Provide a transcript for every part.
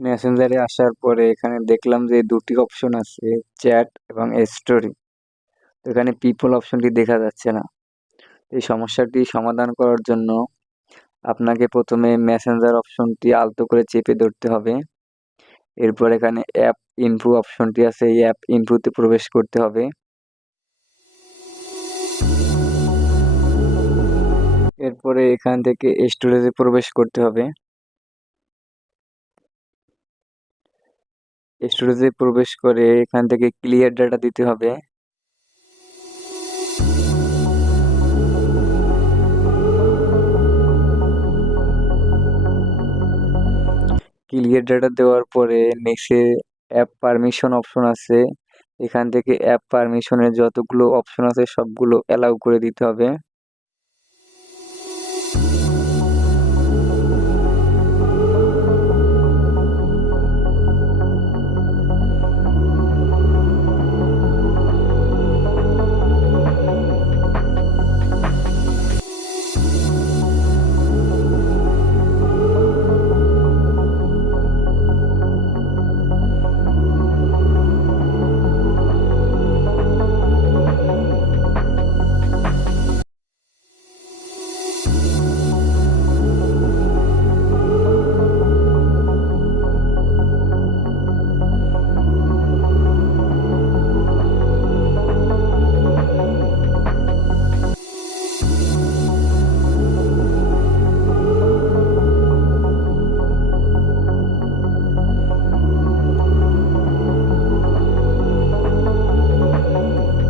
মেসেঞ্জারে আসার পরে এখানে দেখলাম যে দুটি অপশন আছে চ্যাট এবং স্টোরি তো এখানে পিপল অপশনটি দেখা যাচ্ছে না। এই সমস্যাটি সমাধান করার জন্য আপনাকে প্রথমে মেসেঞ্জার অপশনটি আলতো করে চেপে ধরতে হবে। এরপর এখানে অ্যাপ ইনফো অপশনটি আছে, এই অ্যাপ ইনফোতে প্রবেশ করতে হবে। এরপরে এখান থেকে স্টোরেজে প্রবেশ করতে হবে। স্টোরেজে প্রবেশ করে এখান থেকে ক্লিয়ার ডাটা দিতে হবে। ক্লিয়ার ডাটা দেওয়ার পরে নিচে অ্যাপ পারমিশন অপশন আছে। এখান থেকে অ্যাপ পারমিশনের যতগুলো অপশন আছে সবগুলো অ্যালাউ করে দিতে হবে।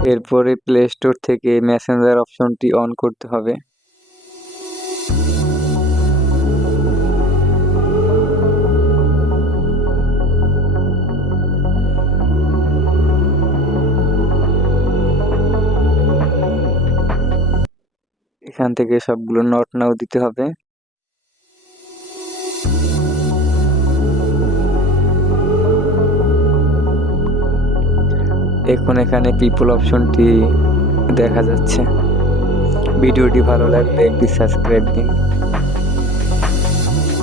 এরপরে প্লে স্টোর থেকে মেসেঞ্জার অপশনটি অন করতে হবে। এখান থেকে সবগুলো নট নাও দিতে হবে। এখন এখানে পিপল অপশনটি দেখা যাচ্ছে। ভিডিওটি ভালো লাগলে একটি সাবস্ক্রাইব দিন।